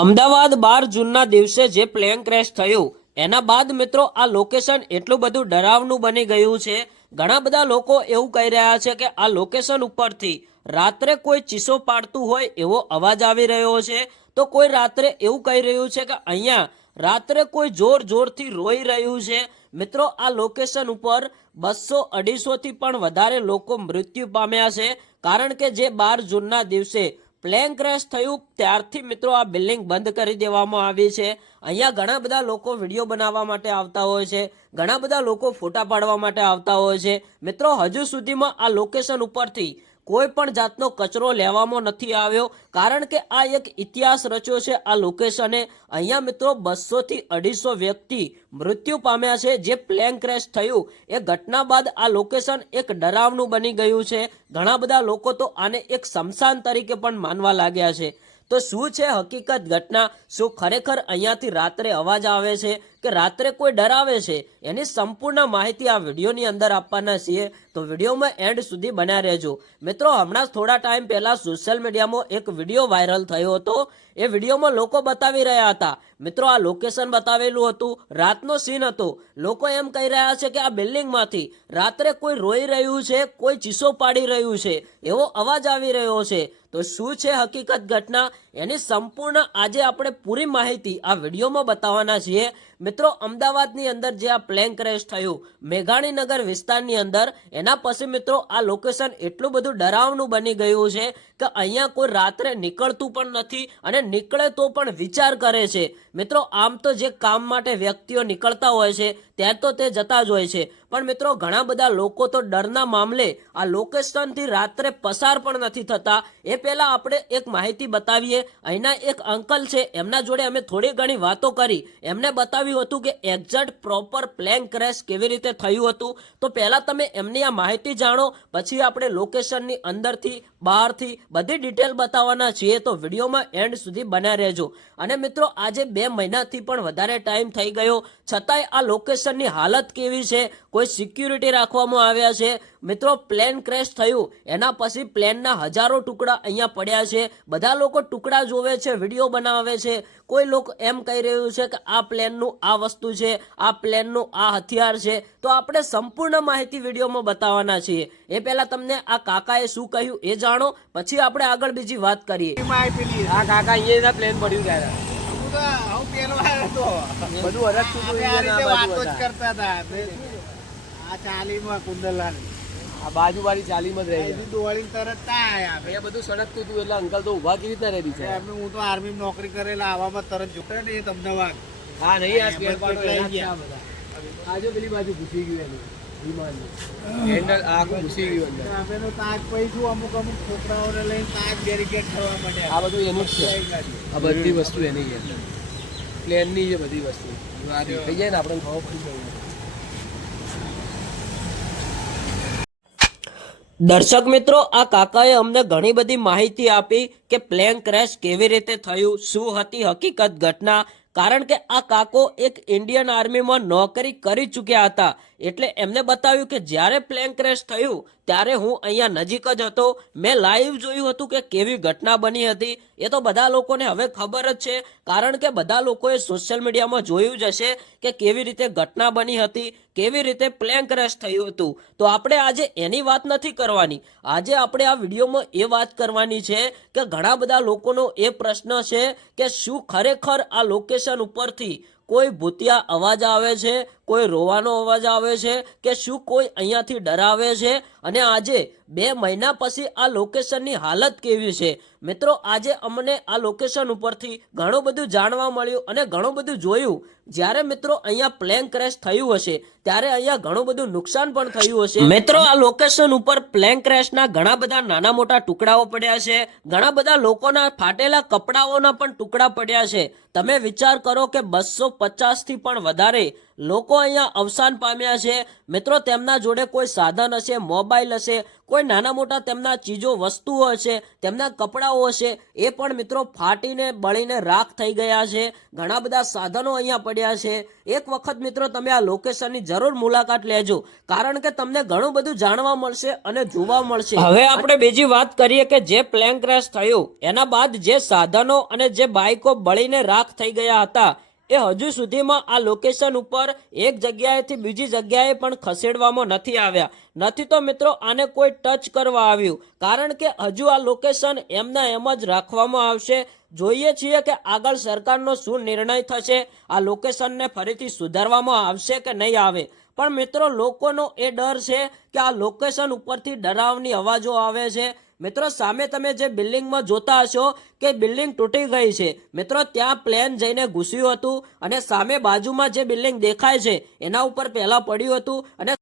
અમદાવાદ બાર જૂનના દિવસે જે પ્લેન ક્રેશ થયું, એના બાદ મિત્રો આ લોકેશન એટલું બધું ડરાવનું બની ગયું છે. ઘણા બધા લોકો એવું કહી રહ્યા છે કે આ લોકેશન ઉપરથી રાત્રે કોઈ ચીસો પાડતું હોય એવો અવાજ આવી રહ્યો છે. તો કોઈ રાત્રે એવું કહી રહ્યું છે કે અહીંયા રાત્રે કોઈ જોર જોરથી રોઈ રહ્યું છે. મિત્રો, આ લોકેશન ઉપર બસો અઢીસોથી પણ વધારે લોકો મૃત્યુ પામ્યા છે. કારણ કે જે બાર જૂનના દિવસે પ્લેન ક્રેશ થયું, ત્યારથી મિત્રો આ બિલ્ડિંગ બંધ કરી દેવામાં આવી છે. અહીંયા ઘણા બધા લોકો વીડિયો બનાવવા માટે આવતા હોય છે, ઘણા બધા લોકો ફોટા પાડવા માટે આવતા હોય છે. મિત્રો, હજુ સુધીમાં આ લોકેશન ઉપરથી કોઈ પણ જાતનો કચરો લેવામાં નથી આવ્યો, કારણ કે આ એક ઇતિહાસ રચ્યો છે. આ લોકેશને અહીંયા મિત્રો બસોથી અઢીસો વ્યક્તિ મૃત્યુ પામ્યા છે. જે પ્લેન ક્રેશ થયું. એ ઘટના બાદ આ લોકેશન એક ડરાવનું બની ગયું છે. ઘણા બધા લોકો તો આને એક શમશાન તરીકે પણ માનવા લાગ્યા છે. તો શું છે હકીકત ઘટના? શું ખરેખર અહીંયાથી રાત્રે અવાજ આવે છે? કે રાત્રે કોઈ ડરાવે છે, એની સંપૂર્ણ માહિતી આ વિડીયોની અંદર આપવાના છીએ. તો વિડીયોમાં એન્ડ સુધી બન્યા રહેજો. મિત્રો, હમણાં જ થોડા ટાઈમ પહેલાં સોશિયલ મીડિયામાં એક વીડિયો વાયરલ થયો હતો. એ વિડીયોમાં લોકો બતાવી રહ્યા હતા. મિત્રો, આ લોકેશન બતાવેલું હતું. રાતનો સીન હતો. લોકો એમ કહી રહ્યા છે કે આ બિલ્ડિંગમાંથી રાત્રે કોઈ રોઈ રહ્યું છે, કોઈ ચીસો પાડી રહ્યું છે, એવો અવાજ આવી રહ્યો છે. તો શું છે હકીકત ઘટના? એની સંપૂર્ણ આજે આપણે પૂરી માહિતી આ વિડીયોમાં બતાવવાના છીએ. મિત્રો, અમદાવાદની અંદર જે આ પ્લેન ક્રેશ થયું, મેઘાણીનગર વિસ્તારની અંદર, એના પછી મિત્રો, આ લોકેશન એટલું બધું ડરાવનું બની ગયું છે કે અહીંયા કોઈ રાત્રે નીકળતું પણ નથી અને નીકળે તો પણ વિચાર કરે છે. મિત્રો, આમ તો જે કામ માટે વ્યક્તિઓ નીકળતા હોય છે, ત્યાં તો તે જતા જ હોય છે. પણ મિત્રો, ઘણા બધા લોકો તો ડરના મામલે આ લોકેશનથી રાત્રે પસાર પણ નથી થતા. એ પહેલાં આપણે એક માહિતી બતાવીએ. અહીંના એક અંકલ છે, એમના જોડે અમે થોડી ઘણી વાતો કરી. એમને બતાવ્યું હતું કે એક્ઝેક્ટ પ્રોપર પ્લેન ક્રેશ કેવી રીતે થયું હતું. તો પહેલાં તમે એમની આ માહિતી જાણો, પછી આપણે લોકેશનની અંદરથી, બહારથી બધી ડિટેલ બતાવવાના છીએ. તો વિડીયોમાં એન્ડ સુધી બન્યા રહેજો. અને મિત્રો, આજે બે મહિનાથી પણ વધારે ટાઈમ થઈ ગયો. છતાંય આ લોકેશનની હાલત કેવી છે? કોઈ સિક્યુરિટી રાખવામાં આવ્યા છે. મિત્રો પ્લેન ક્રેશ થયું. એના પછી પ્લેનના હજારો ટુકડા અહીંયા પડ્યા છે. બધા લોકો ટુકડા જોવે છે વીડિયો બનાવે છે. કોઈ લોકો એમ કહી રહ્યું છે કે આ પ્લેનનું આ વસ્તુ છે આ પ્લેનનું આ હથિયાર છે. તો આપણે સંપૂર્ણ માહિતી વિડીયોમાં બતાવવાના છીએ. એ પહેલા તમને આ કાકાએ શું કહ્યું એ જાણો. પછી આપણે આગળ બીજી વાત કરીએ. આ કાકા અહીંયા પ્લેન પડ્યું ત્યારે. બધું. કરતા હતું. અહીંયા ચાલીમાં બાજુ આ બાજુ વાળી ચાલીમાં જ રહી ગયા એ બધું સડકતું હતું એટલે અંકલ તો ઊભા કેવી રીતના રહી છે? હું તો આર્મી નોકરી કરેલા આવામાં તરત જોડે ને એ તમને હા નહીં આ સ્પેર બધા પાર્ટ લઈ લઈ ગયા. ગયા. આ પેલી બાજુ ઘૂસી ગયું એનું હેન્ડલ આ આખું ઘૂસી ગયું અંદર. અમે તાજ પૈસું અમુક અમુક છોકરાઓને લઈને તાજ બેરિકેડ થવા માટે આ બધું એનું જ છે. આ બધી વસ્તુ એની છે. પ્લેનની છે બધી વસ્તુ. આ દેખાઈ જાય ને આપણે ખબર પડી જાય. દર્શક મિત્રો, આ કાકાએ અમને ઘણી બધી માહિતી આપી કે પ્લેન ક્રેશ કેવી રીતે થયું, શું હતી હકીકત ઘટના. કારણ કે આ કાકો એક ઇન્ડિયન આર્મીમાં નોકરી કરી ચૂક્યા હતા. એટલે એમને બતાવ્યું કે જ્યારે પ્લેન ક્રેશ થયું, ત્યારે હું અહીંયા નજીક જ હતો. મેં લાઈવ જોયું હતું કે કેવી ઘટના બની હતી. એ તો બધા લોકોને હવે ખબર જ છે. કારણ કે બધા લોકોએ સોશિયલ મીડિયામાં જોયું જ હશે કે કેવી રીતે ઘટના બની હતી. કેવી રીતે પ્લેન ક્રેશ થયું હતું? તો આપણે આજે એની વાત નથી કરવાની. આજે આપણે આ વિડીયોમાં એ વાત કરવાની છે કે ઘણા બધા લોકોનો એ પ્રશ્ન છે કે શું ખરેખર આ લોકેશન ઉપરથી કોઈ ભૂતિયા અવાજ આવે છે, કોઈ રોવાનો અવાજ આવે છે કે શું કોઈ અહીંયાથી ડરાવે છે? અને આજે બે મહિના પછી આ લોકેશનની હાલત કેવી છે? મિત્રો, આજે અમને આ લોકેશન ઉપરથી ઘણું બધું જાણવા મળ્યું અને ઘણું બધું જોયું. જ્યારે મિત્રો અહીંયા પ્લેન ક્રેશ થયું હશે, ત્યારે અહીંયા ઘણું બધું નુકસાન પણ થયું હશે. મિત્રો, આ લોકેશન ઉપર પ્લેન ક્રેશના ઘણા બધા નાના મોટા ટુકડાઓ પડ્યા છે. ઘણા બધા લોકોના ફાટેલા કપડાઓના પણ ટુકડા પડ્યા છે. તમે વિચાર કરો કે બસો પચાસથી પણ વધારે લોકો અહીંયા અવસાન પામ્યા છે. મિત્રો, તેમના જોડે કોઈ સાધન હશે, મોબાઈલ હશે, કોઈ નાના મોટા તેમના ચીજો, વસ્તુઓ હશે, તેમના કપડાઓ હશે, એ પણ મિત્રો ફાટીને, બળીને રાખ થઈ ગયા છે. ઘણા બધા સાધનો અહીંયા પડ્યા છે. એક વખત મિત્રો, તમે આ લોકેશનની જરૂર મુલાકાત લેજો, કારણ કે તમને ઘણું બધું જાણવા મળશે અને જોવા મળશે. હવે આપણે બીજી વાત કરીએ કે જે પ્લેન ક્રેશ થયું, એના બાદ જે સાધનો અને જે બાઇકો બળીને રાખ થઈ ગયા હતા એ હજુ સુધીમાં આ લોકેશન ઉપર એક જગ્યાએથી બીજી જગ્યાએ પણ ખસેડવામાં નથી આવ્યા. નથી તો મિત્રો આને કોઈ ટચ કરવા આવ્યું. કારણ કે હજુ આ લોકેશન એમના એમ જ રાખવામાં આવશે. જોઈએ છીએ કે આગળ સરકારનો શું નિર્ણય થશે, આ લોકેશનને ફરીથી સુધારવામાં આવશે કે નહીં આવે. પણ મિત્રો લોકોનો એ ડર છે કે આ લોકેશન ઉપરથી ડરાવની અવાજો આવે છે. મિત્રો, સામે તમે જે બિલ્ડિંગમાં જોતા હશો કે બિલ્ડિંગ તૂટી ગઈ છે. મિત્રો, ત્યાં પ્લેન જઈને ઘૂસ્યું હતું અને સામે બાજુમાં જે બિલ્ડિંગ દેખાય છે, એના ઉપર પહેલા પડ્યું હતું અને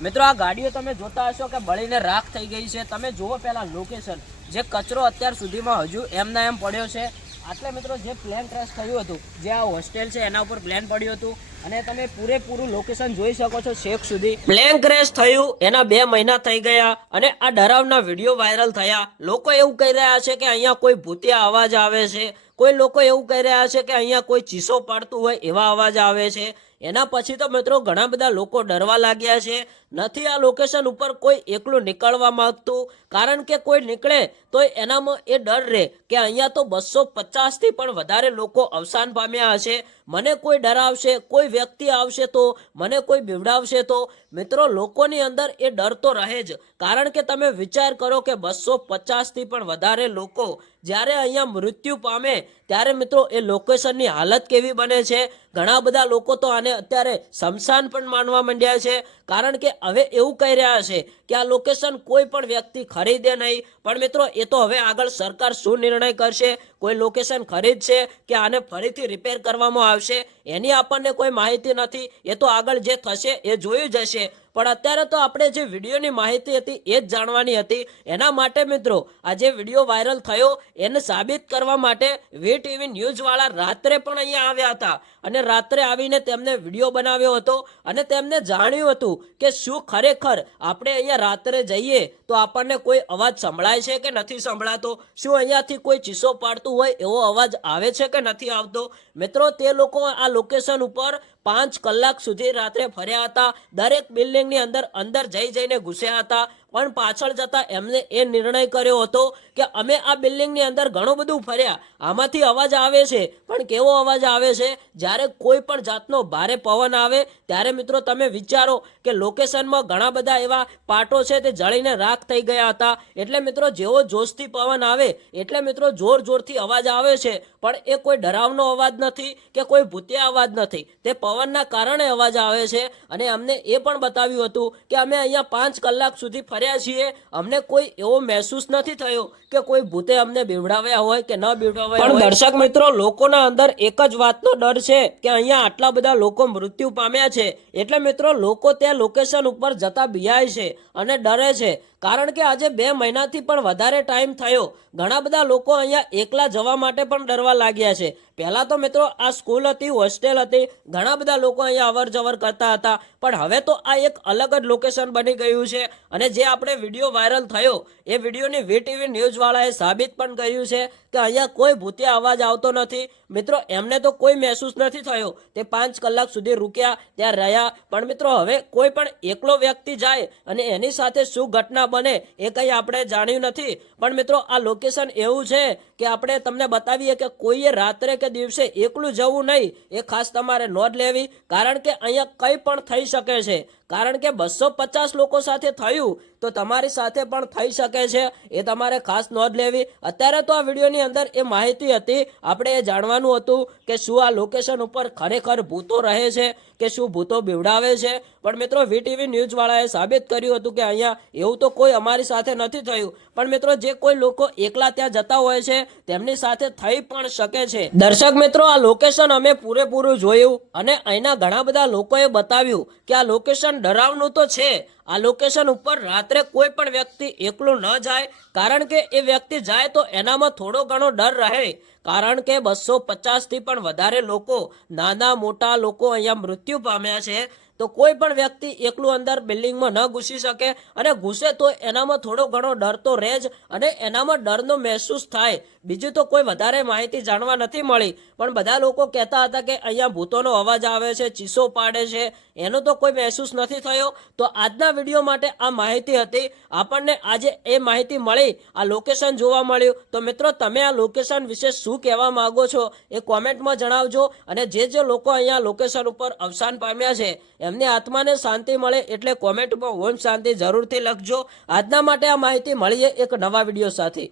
મિત્રો, આ ગાડીઓ તમે જોતા હશો કે બળીને રાખ થઈ ગઈ છે. તમે જુઓ પહેલાં લોકેશન જે કચરો અત્યાર સુધીમાં હજુ એમના એમ પડ્યો છે. આટલે મિત્રો જે પ્લેન ક્રેશ થયું હતું, જે આ હોસ્ટેલ છે, એના ઉપર પ્લેન પડ્યું હતું, અને તમે પૂરેપૂરું લોકેશન જોઈ શકો છો શેક સુધી. પ્લેન ક્રેશ થયું, એના બે મહિના થઈ ગયા, અને આ ડરાવના વીડિયો વાયરલ થયા. લોકો એવું કહી રહ્યા છે કે અહીંયા કોઈ ભૂતિયા અવાજ આવે છે. કોઈ લોકો એવું કહી રહ્યા છે કે અહીંયા કોઈ ચીસો પાડતું હોય એવા અવાજ આવે છે. એના પછી તો મિત્રો ઘણા બધા લોકો ડરવા લાગ્યા છે. નથી આ લોકેશન ઉપર કોઈ એકલું નીકળવા માંગતું. કારણ કે કોઈ નીકળે તો એનામાં એ ડર રહે કે અહીંયા તો બસો પચાસથી પણ વધારે લોકો અવસાન પામ્યા હશે. મને કોઈ ડરાવશે કોઈ વ્યક્તિ આવશે તો, મને કોઈ બીવડાવશે તો. મિત્રો, લોકોની અંદર એ ડર તો રહે જ. કારણ કે તમે વિચાર કરો કે બસો પચાસથી પણ વધારે લોકો જ્યારે અહીંયા મૃત્યુ પામે, ત્યારે મિત્રો એ લોકેશનની હાલત કેવી બને છે? ઘણા બધા લોકો તો આને અત્યારે શમશાન પણ માનવા માંડ્યા છે. કારણ કે હવે એવું કહી રહ્યા છે કે આ લોકેશન કોઈ પણ વ્યક્તિ ખરીદે નહીં. પણ મિત્રો, એ તો હવે આગળ સરકાર શું નિર્ણય કરશે? કોઈ લોકેશન ખરીદશે કે આને ફરીથી રિપેર કરવામાં આવશે? એની આપણને કોઈ માહિતી નથી. એ તો આગળ જે થશે એ જોયું જશે પણ અત્યારે તો આપણે જે વિડીયોની માહિતી હતી એ જ જાણવાની હતી. એના માટે મિત્રો આ જે વીડિયો વાયરલ થયો એને સાબિત કરવા માટે વી ટીવી ન્યૂઝવાળા રાત્રે પણ અહીંયા આવ્યા હતા. અને રાત્રે આવીને તેમને વીડિયો બનાવ્યો હતો અને તેમને જાણ્યું હતું કે શું ખરેખર આપણે અહીંયા રાત્રે જઈએ તો આપણને કોઈ અવાજ સંભળાય છે કે નથી સંભળાતો? શું અહીંયાથી કોઈ ચીસો પાડતું હોય એવો અવાજ આવે છે કે નથી આવતો? મિત્રો, તે લોકો આ લોકેશન ઉપર પાંચ કલાક સુધી રાત્રે ફર્યા હતા. દરેક બિલ્ડિંગની અંદર અંદર જઈ જઈને ઘૂસ્યા હતા. પણ પાછળ જતા એમને એ નિર્ણય કર્યો હતો કે અમે આ બિલ્ડિંગની અંદર ઘણું બધું ફર્યા. આમાંથી અવાજ આવે છે, પણ કેવો અવાજ આવે છે? જ્યારે કોઈ પણ જાતનો ભારે પવન આવે, ત્યારે મિત્રો તમે વિચારો કે લોકેશનમાં ઘણા બધા એવા પાટો છે તે જળીને રાખ થઈ ગયા હતા. એટલે મિત્રો જેવો જોશથી પવન આવે, એટલે મિત્રો જોર જોરથી અવાજ આવે છે. પણ એ કોઈ ડરાવનો અવાજ નથી કે કોઈ ભૂતિયા અવાજ નથી. તે પવનના કારણે અવાજ આવે છે. અને અમને એ પણ બતાવ્યું હતું કે અમે અહીંયા પાંચ કલાક સુધી ફર્યા છીએ અમને કોઈ એવો મહેસૂસ નથી થયો કે કોઈ ભૂતે અમને બીવડાવ્યા હોય કે ન બીવડાવ્યા પણ દર્શક મિત્રો લોકોના અંદર એક જ વાતનો ડર છે કે અહીંયા આટલા બધા લોકો મૃત્યુ પામ્યા છે. એટલે મિત્રો લોકો ત્યાં લોકેશન ઉપર જતા બિયાય છે અને ડરે છે. કારણ કે આજે બે મહિનાથી પણ વધારે ટાઈમ થયો. ઘણા બધા લોકો અહીંયા એકલા જવા માટે પણ ડરવા લાગ્યા છે. પહેલાં તો મિત્રો આ સ્કૂલ હતી, હોસ્ટેલ હતી, ઘણા બધા લોકો અહીંયા અવર જવર કરતા હતા, પણ હવે તો આ એક અલગ જ લોકેશન બની ગયું છે અને જે આપણે વીડિયો વાયરલ થયો, એ વિડીયોની વીટીવી ન્યૂઝવાળાએ સાબિત પણ કર્યું છે. કે અહીંયા કોઈ ભૂતિયા અવાજ આવતો નથી. મિત્રો, એમને તો કોઈ મહેસૂસ નથી થયો. તે પાંચ કલાક સુધી રૂક્યા, ત્યાં રહ્યા. પણ મિત્રો, હવે કોઈ પણ એકલો વ્યક્તિ જાય અને એની સાથે શું ઘટના બને એ કંઈ આપણે જાણ્યું નથી. પણ મિત્રો, આ લોકેશન એવું છે કે આપણે તમને બતાવીએ કે કોઈએ રાત્રે કે દિવસે એકલું જવું નહીં. એ ખાસ તમારે નોંધ લેવી, કારણ કે અહીંયા કંઈ પણ થઈ શકે છે. કારણ કે બસો પચાસ લોકો સાથે થયું તો તમારી સાથે પણ થઈ શકે છે. એ તમારે ખાસ નોંધ લેવી. અત્યારે તો આ વિડીયોની અંદર એ માહિતી હતી. આપણે એ જાણવાનું હતું કે શું આ લોકેશન ઉપર ખરેખર ભૂતો રહે છે કે શું ભૂતો બીવડાવે છે. પણ મિત્રો વીટીવી ન્યૂઝવાળાએ સાબિત કર્યું હતું કે અહીંયા એવું તો કોઈ અમારી સાથે નથી થયું. પણ મિત્રો જે કોઈ લોકો એકલા ત્યાં જતા હોય છે તેમની સાથે થઈ પણ શકે છે. દર્શક મિત્રો, આ લોકેશન અમે પૂરેપૂરું જોયું અને અહીંના ઘણા બધા લોકોએ બતાવ્યું કે આ લોકેશન ડરાવનું તો છે. આ લોકેશન ઉપર રાત્રે કોઈ પણ વ્યક્તિ એકલું ન જાય. કારણ કે એ વ્યક્તિ જાય તો એનામાં થોડો ઘણો ડર રહે. કારણ કે બસો પચાસથી પણ વધારે લોકો, નાના મોટા લોકો અહીંયા મૃત્યુ પામ્યા છે. તો કોઈ પણ વ્યક્તિ એકલું અંદર બિલ્ડિંગમાં ન ઘૂસી શકે અને ઘૂસે તો એનામાં થોડો ઘણો ડર તો રહે જ અને એનામાં ડરનો મહેસૂસ થાય. બીજું તો કોઈ વધારે માહિતી જાણવા નથી મળી. પણ બધા લોકો કહેતા હતા કે અહીંયા ભૂતોનો અવાજ આવે છે, ચીસો પાડે છે. એનો તો કોઈ મહેસૂસ નથી થયો. તો આજના વીડિયો માટે આ માહિતી હતી. આપણને આજે એ માહિતી મળી. આ લોકેશન જોવા મળ્યું. તો મિત્રો, તમે આ લોકેશન વિશે શું કહેવા માગો છો એ કોમેન્ટમાં જણાવજો અને જે જે લોકો અહીંયા લોકેશન ઉપર અવસાન પામ્યા છે એમની આત્માને શાંતિ મળે એટલે કોમેન્ટમાં ઓમ શાંતિ જરૂરથી લખજો. આજના માટે આ માહિતી મળીએ એક નવા વીડિયો સાથે.